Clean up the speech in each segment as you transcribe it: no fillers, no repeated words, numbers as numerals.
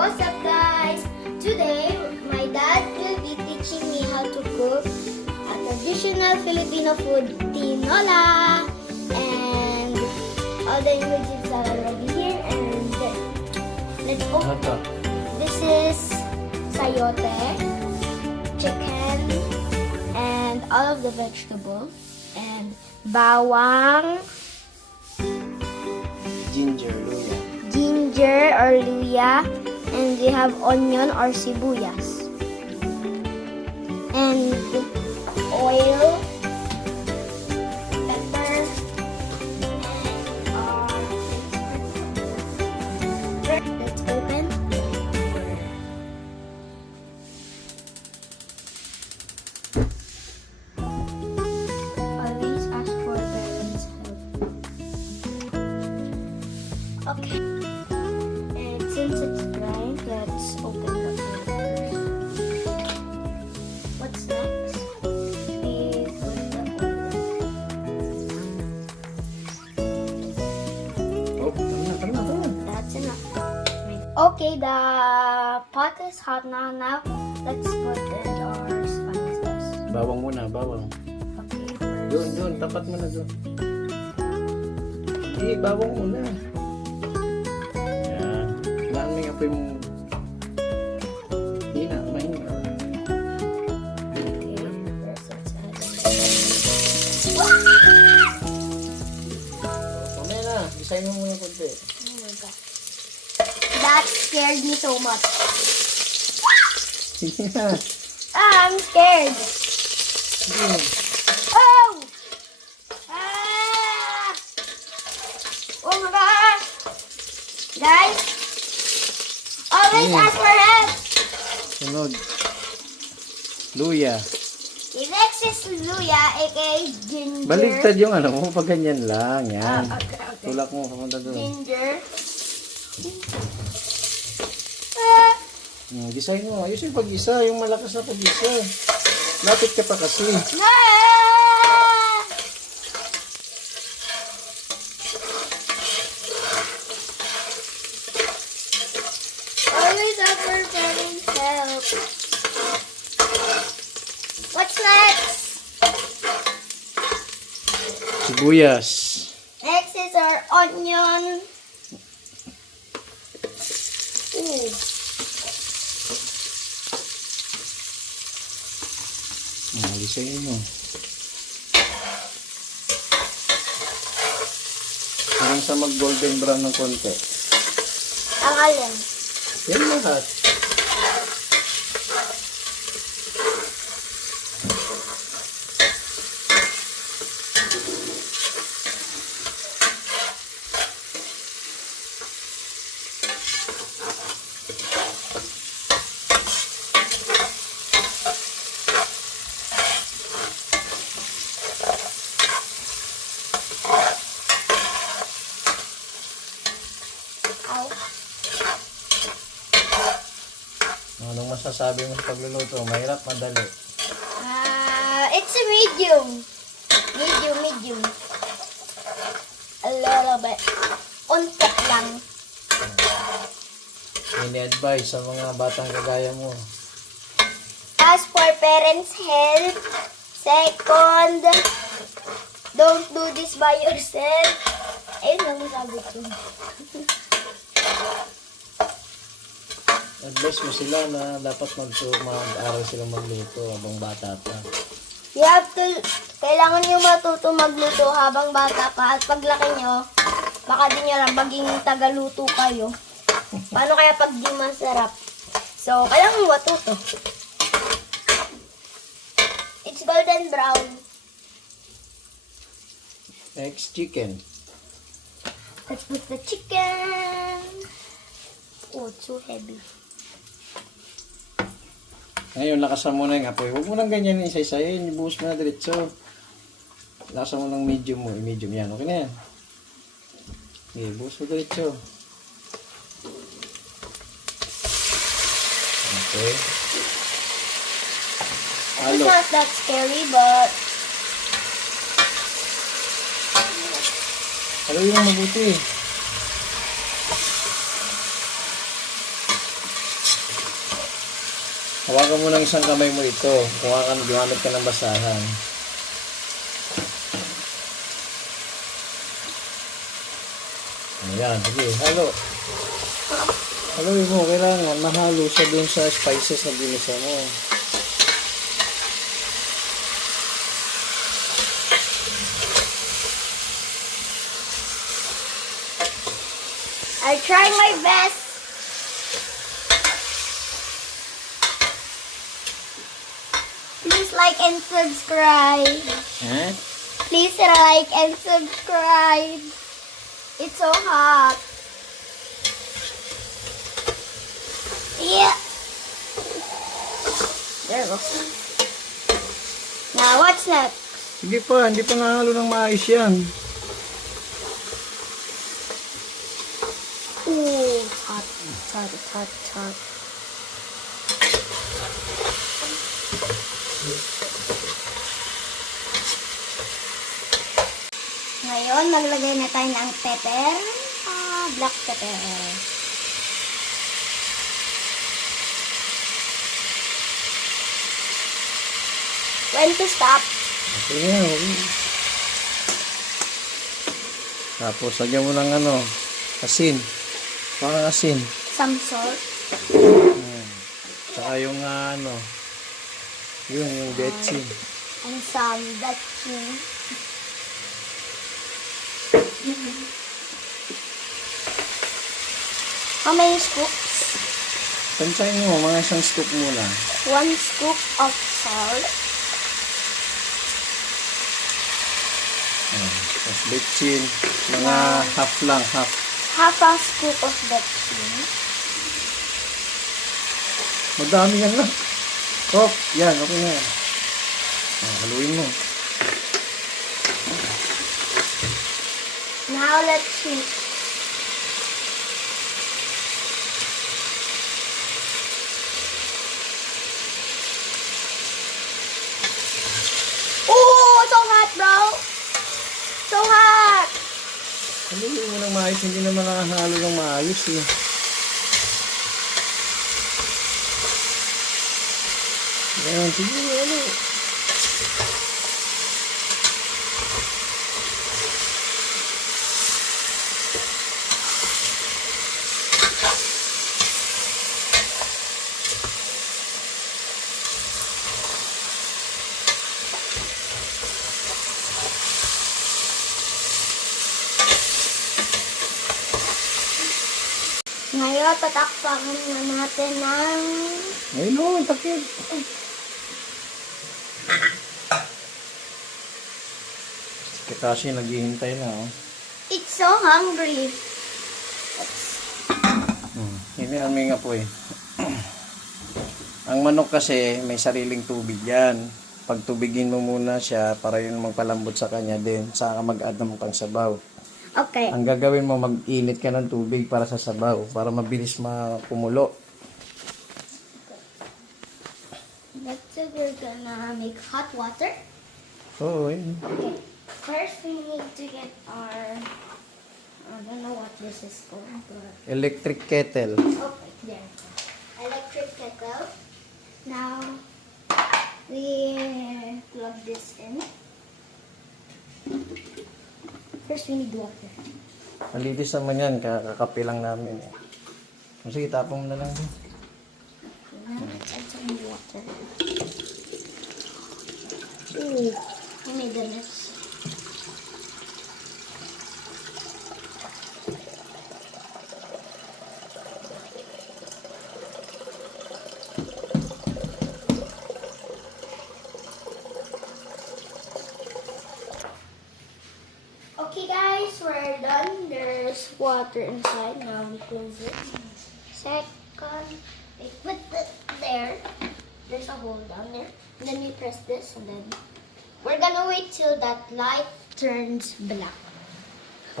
What's up, guys? Today, my dad will be teaching me how to cook a traditional Filipino food, tinola. And all the ingredients are already here. And let's open. This is sayote, chicken, and all of the vegetables, and bawang, ginger or luya, and we have onion or sibuyas, and oil, pepper, and let's open. Always ask for parents' help. Okay. And since it's dry, let's open the oil first. What's next? We put the oil. That's enough. Okay, the pot is hot now. Now, let's put in our spices. Bawang muna, bawang. Okay, first. Doon, tapat mo na doon. Hindi, bawang muna. Yan. Laan mo yung apoy mo. Hindi na, mahina. Okay, first let's add in. Mamaya na, isayin mo muna konti. Oh my God. That scared me so much. Sige na. I'm scared. Sige. Oh! Ah! Oh my God! Guys, always ask for help. Sunod. Luya. If X is luya, aka ginger. Baligtad yung ano mo, pag ganyan lang. Yan. Okay. Tulak mo, papunta doon. Ginger. Gisahin mo. Ayos yung pag-isa, yung malakas na pag-isa. Lapit ka pa kasi. No! Always ask for parents' help. What's next? Sibuyas. Next is our onion. Ooh. Gisahin mo. Hanggang sa mag-golden brown ng konti. Ang alin? Yan lahat. Ow. Anong masasabi mo sa pagluluto? Mahirap, madali. It's a medium. Medium. A little bit. Unti lang. Ini-advise sa mga batang kagaya mo. Ask for parents' help. Second, don't do this by yourself. Ayun lang sabi ko. Advise mo sila na dapat mag-aral sila magluto habang bata pa. You have to, kailangan nyo matuto magluto habang bata pa. At paglaki nyo, baka di nyo lang maging tagaluto kayo. Paano kaya pag di masarap? So, kailangan mo matuto. It's golden brown. Next, chicken. Let's put the chicken. Oh, it's so heavy. Ngayon, lakasan mo na yung apoy. Huwag mo lang ganyan isa-isayin. Ibuhos mo na diretso. Lakasan mo ng medium mo. Medium yan. Okay na yan. Okay, buhos mo diretso. Okay. It's not that scary, but Haluin mo mabuti. Hawakan mo ng isang kamay mo ito. Gumamit ka ng basahan. Ayan, sige, halo. Haluin mo, kailangan mahalo siya dun sa spices na binisa mo. I try my best. Please like and subscribe. Eh? Please like and subscribe. It's so hot. Yeah. There we go. Now what's next? Hindi pa, hindi pa nahalo ng maayos yan. Ooh, it's hot, it's hot, it's hot, it's hot. Ngayon, maglagay na tayo ng pepper. Black pepper. When to stop? Okay na, okay. Tapos, lagyan mo ng ano, asin. Parang asin. Some salt. Saka yung ano, yung betchin. And some daikon. How many scoops? Pansayin mo, mga isang scoop muna. 1 scoop of salt. Tapos betchin, mga half lang, half. Half a scoop of daikon. Madami yan lang. Oh, yan, okay na yan. Haluin mo. Now let's mix. Oh, so hot, bro. So hot. Haluin mo ng maayos, hindi naman nakahalo ng maayos eh. Yan, sige, ano. Ngayon, tatakpakan na natin ng... Ayun o, takip. Kasi naghihintay na oh. It's so hungry. Hindi namin nga po eh. Ang manok kasi may sariling tubig yan. Pagtubigin mo muna siya para yun magpalambot sa kanya din. Saka mag-add ng pang sabaw. Okay. Ang gagawin mo, mag-init ka ng tubig para sa sabaw. Para mabilis makumulo. Next, we're gonna make hot water. Oo, yun. Okay. First, we need to get our... I don't know what this is called, but... Electric kettle. Okay, there. Electric kettle. Now, we plug this in. First, we need water. Malinis naman yan. Kakakapi lang namin eh. Sige, tapong mo na lang din. Now, let's add some water. Ooh, oh my goodness. Okay guys, we're done. There's water inside. Now we close it. Second, wait, put it there. There's a hole down there. And then we press this and then we're gonna wait till that light turns black.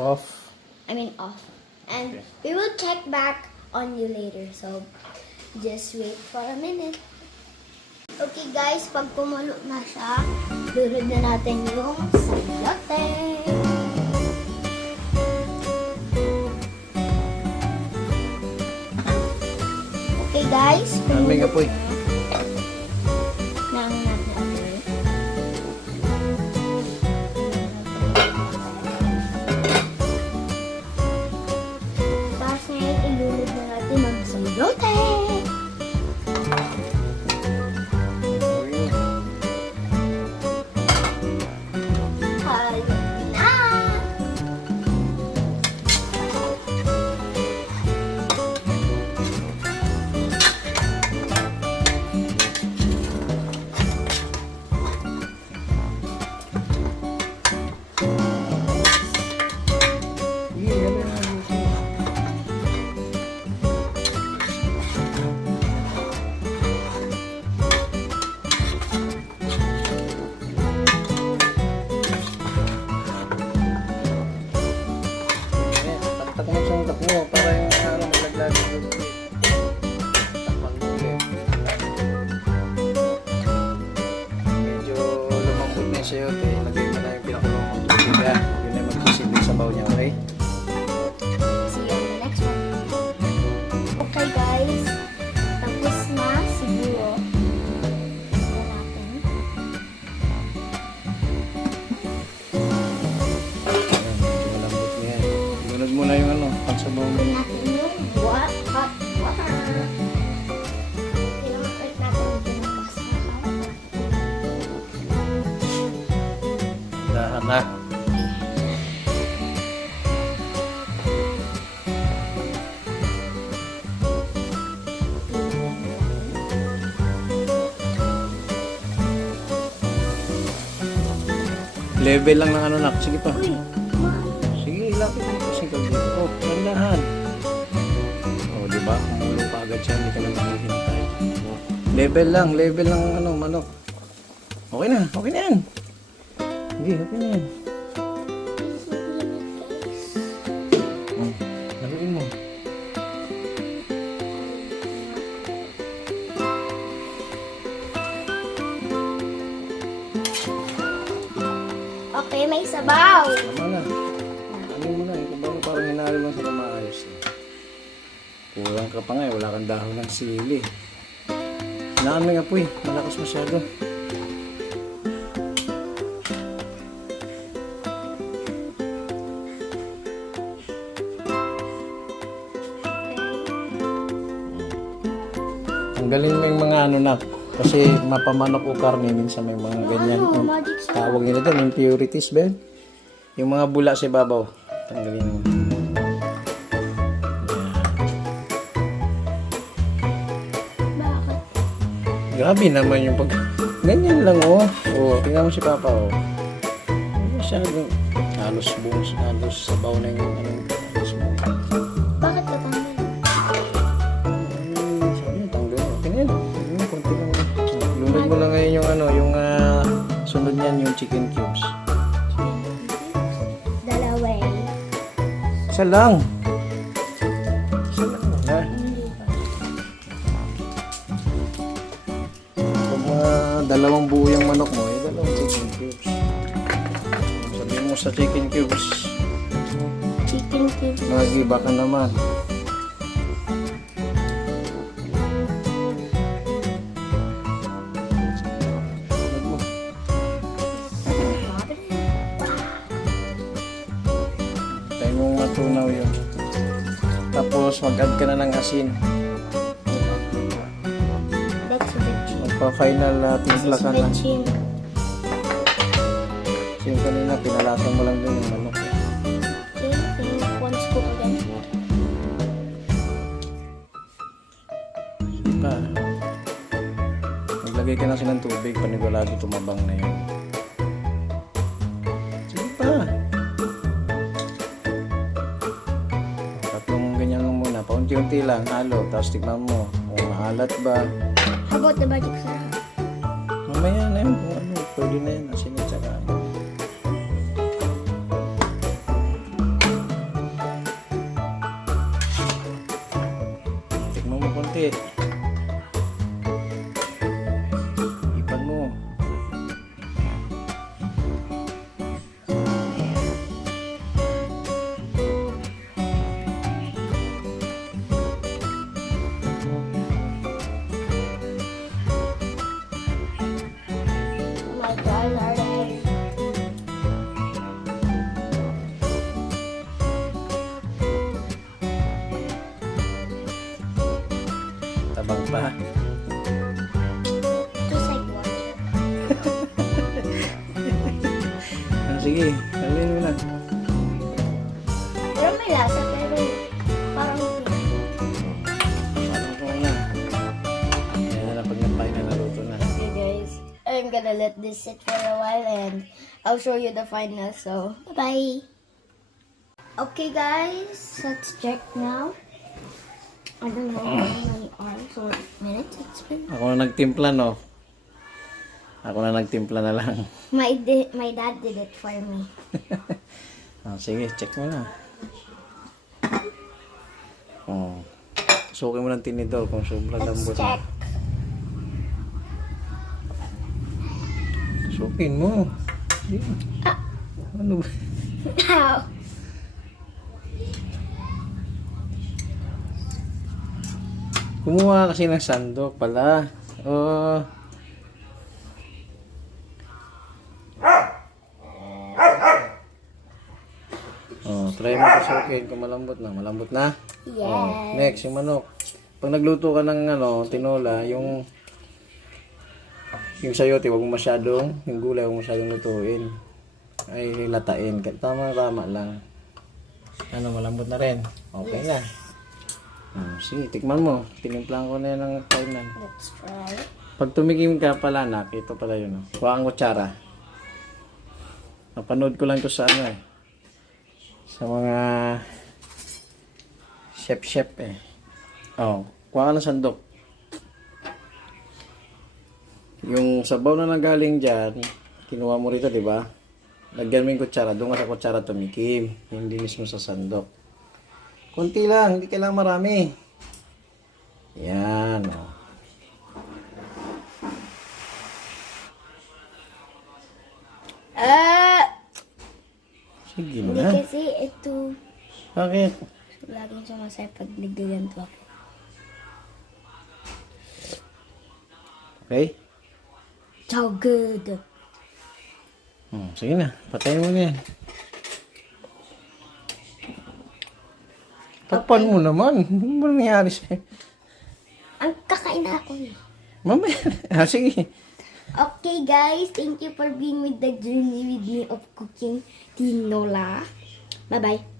Off. I mean off. And Okay. we will check back on you later. So just wait for a minute. Okay guys, pag kumulo na siya, lulod na natin yung sayote. Okay guys, Ano may kumulo apoy? na. elote. Halo na. Taktak mo yung sungkap mo para yung ano maglaglag yung takpan mo ulit. Medyo lumambot na yung sayote. Lagay mo na yung pinakulong mo tubig ha. Yun na yung magsisilbi sa baw niya, okay? See you on the next one. Okay guys, tapos na siguro. Tignan natin. Ayan, medyo malambot na yan. Lunod mo na yung ano, pansabaw mo. Tignan natin yung hot water. Tignan natin yung pinabasa. Dahan na. Level lang ng ano nak. Sige pa. Uy, mahal. Sige, ilapit mo kasi ikaw dito. Oh, gandahan. Oh, di ba? Kumulo pa agad siya, hindi ka na maghihintay. Oh. Level lang ng ano, manok. Okay na yan. Sige, okay na yan. Oh, laruin mo. Okay, may sabaw. Tama na. Ano mo na, ikaw ba parang hinalo lang sa maayos. Kulang ka pa nga, wala kang dahon ng sili. Hinaan mo yung apoy, malakas masyado. Tanggalin mo yung mga ano na, kasi mapamanok o karne, minsan may mga ganyan. Ano, magic sarap. Tawag nila doon, impurities ba yun? Yung mga bula sa ibabaw, tanggalin mo. Bakit? Grabe naman yung pag... Ganyan lang oh. Oh, tingnan mo si Papa oh. Masyadong halos sabaw na yung ano. Halos mo. Bakit ka tanggal? Sabi niya, tanggal. Tingnan. Tingnan, konti lang. Lunod mo lang ngayon yung ano, yung sunod niyan yung chicken cubes. Dalawa eh. Isa lang. Isa lang. Ha? Hindi pa. Kung dalawang buo yung manok mo, dalawang chicken cubes. Sabihin mo sa chicken cubes, Chicken cubes. magiba ka naman. Sunod mo. Tayo mong matunaw yun. Tapos mag-add ka na ng asin. That's bitchin. Magpa-final timpla ka na. Bitchin. So yung kanina, pinalasan mo lang dun yung manok. Okay, yung 1 scoop again. Sige pa. Maglagay ka na siya ng tubig, panigurado tumabang na yun. Sige pa. Tatlong ganyan lang muna. Paunti-unti lang, halo. Tapos tignan mo kung maalat ba. How about the magic sarap? Mamaya na yun. Kung ano, pwede na yun. Asin at saka ano. Tignan mo konti. Ipan mo. Oh my God, are they? Matabang pa. Just like water. Sige, gawin mo na. Pero may lasa, pero parang Parang ko na. Yan na lang pag napay na naluto na. okay guys, I'm gonna let this sit for a while and I'll show you the final. So, bye-bye. Okay guys, let's check now. I don't know how many hours or minutes it's been. Ako na nagtimpla, no? Ako na nagtimpla na lang. My dad did it for me. Sige, check mo na. Sukin mo ng tinidor kung sobrang Let's lambot. check. Sukin mo. Ano ba? How? Kumuha kasi ng sandok pala. Oh. Try mo ito sukin kung malambot na. Malambot na? Yes. Next, yung manok. Pag nagluto ka ng tinola, yung sayote, wag mo masyadong, yung gulay, wag mo masyadong lutuin. Ay, latain. Tama lang. Ano, malambot na rin. Okay na. Sige, tikman mo. Tinimplan ko na yan ng kainan. Let's try. Pag tumikim ka pala, ito pala yun. Kuha ang kutsara. Napanood ko lang ito sa sa mga chef eh. Kuha ka ng sandok. Yung sabaw na nagaling dyan, kinuha mo rito, di ba? Lagyan mo yung kutsara. Doon ka sa kutsara tumikim. Hindi mismo sa sandok. Kunti lang, hindi kailangan marami. Yan, Sige Hindi na. kasi ito, Bakit? laging sumasay pag nagdaganto ako. Okay? So good. Sige na, patayin mo na yan. Tapan mo naman. Ano ba nangyari sa'yo? Ang kakain na ako eh. Mamaya. Sige. Okay guys, thank you for being with the journey with me of cooking tinola. Bye-bye.